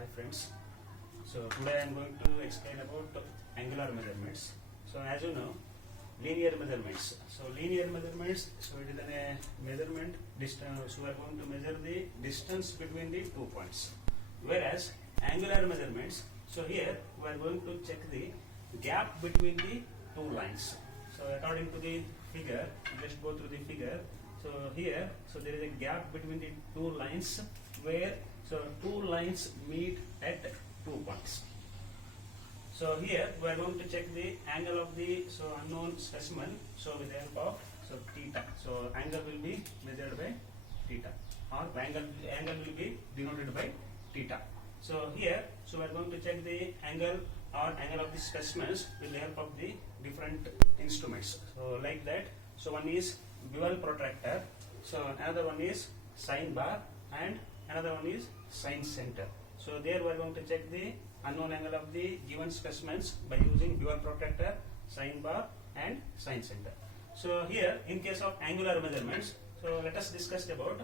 Hi friends. So today I am going to explain about angular measurements. So as you know, linear measurements. So linear measurements. So it is a measurement distance. So we are going to measure the distance between the 2 points. Whereas angular measurements. So here we are going to check the gap between the two lines. So according to the figure, just go through the figure. So here, so there is a gap between the two lines where two lines meet at 2 points. So here we are going to check the angle of the unknown specimen. So with the help of theta. So angle will be measured by theta, or angle will be denoted by theta. So here, so we are going to check the angle or angle of the specimens with the help of the different instruments. So like that. So one is bevel protractor. So another one is sine bar, and another one is sine center. So there we are going to check the unknown angle of the given specimens by using bevel protractor, sine bar, and sine center. So here, in case of angular measurements, so let us discuss about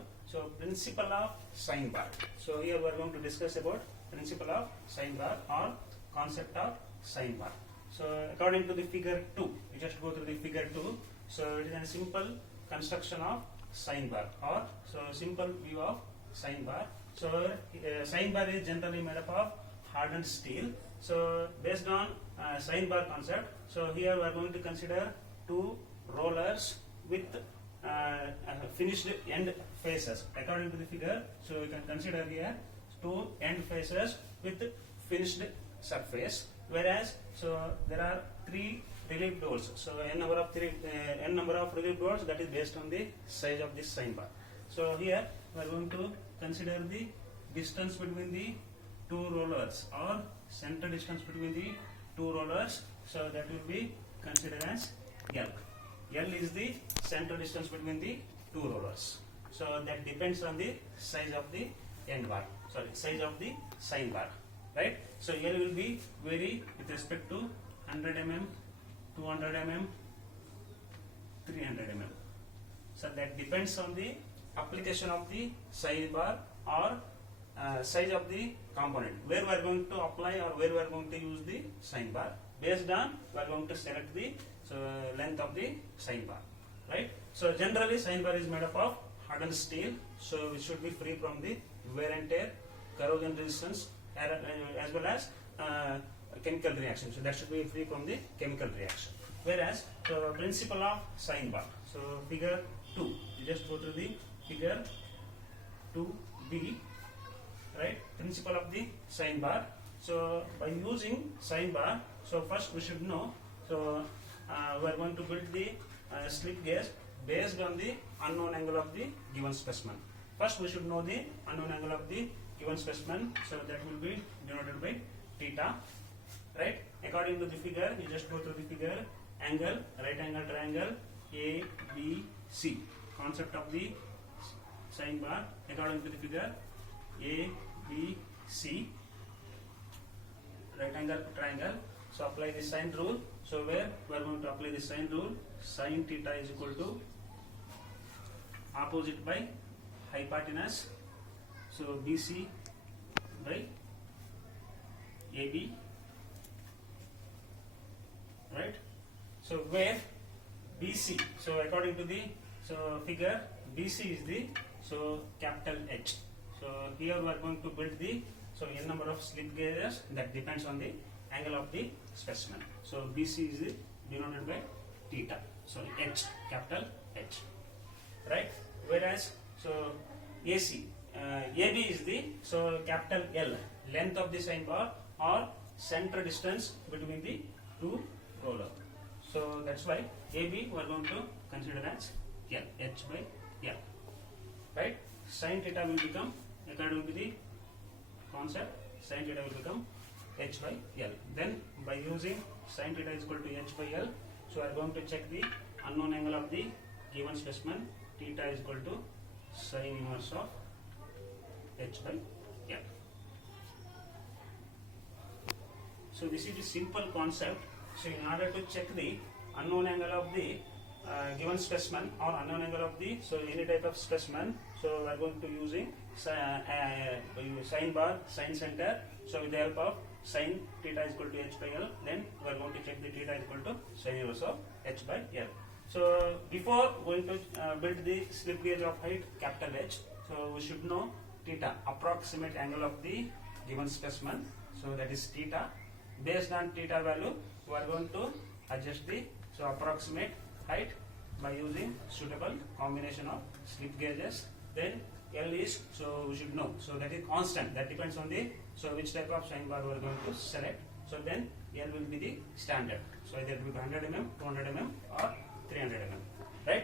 principle of sine bar. So here we are going to discuss about principle of sine bar or concept of sine bar. So according to the figure 2, you just go through the figure 2. So it is a simple construction of sine bar, or simple view of sine bar. So sine bar is generally made up of hardened steel. So based on sine bar concept, so here we are going to consider two rollers with finished end faces. According to the figure, so we can consider here two end faces with finished surface. Whereas there are three relief doors. So n number of relief doors, that is based on the size of this sine bar. So here we are going to consider the distance between the two rollers, or center distance between the two rollers. So that will be considered as L. L is the center distance between the two rollers. So that depends on the size of the end bar. Size of the sine bar, right? So L will be vary with respect to 100 mm, 200 mm, 300 mm. So that depends on the application of the sine bar or size of the component, where we are going to apply or where we are going to use the sine bar. Based on, we are going to select the length of the sine bar, right? So generally sine bar is made up of hardened steel, so it should be free from the wear and tear, corrosion resistance, as well as chemical reaction. So that should be free from the chemical reaction. Whereas principle of sine bar. So figure 2, you just go through the figure 2b, right? Principle of the sine bar. So by using sine bar, so first we should know. So we are going to build the slip gauge based on the unknown angle of the given specimen. First we should know the unknown angle of the given specimen. So that will be denoted by theta, right? According to the figure, you just go through the figure. Angle, right angle triangle, A, B, C. Concept of the sine bar according to the figure, A, B, C. Right angle triangle. So apply the sine rule. So where we are going to apply the sine rule, sine theta is equal to opposite by hypotenuse. So BC by AB, right? So where BC, so according to the figure, BC is the capital H. So here we are going to build the n number of slip gauges, that depends on the angle of the specimen. So BC is denoted by theta. So H, capital H, right? Whereas AC, AB is the capital L, length of the sine bar or center distance between the two rollers. So that's why AB we are going to consider as L, H by L, right? Sin theta will become, according to the concept, sin theta will become H by L. Then by using sin theta is equal to H by L, so we are going to check the unknown angle of the given specimen. Theta is equal to sin inverse of H by L. So this is the simple concept. So in order to check the unknown angle of the given specimen or unknown angle of the any type of specimen, so we are going to using sine bar, sine center. So with the help of sine theta is equal to h by L, then we are going to check the theta is equal to sine inverse of h by L. So before going to build the slip gauge of height capital H, so we should know theta, approximate angle of the given specimen. So that is theta. Based on theta value, we are going to adjust the approximate height by using suitable combination of slip gauges. Then L is, so we should know, so that is constant, that depends on the which type of sine bar we are going to select. So then L will be the standard, so either it will be 100 mm, 200 mm or 300 mm.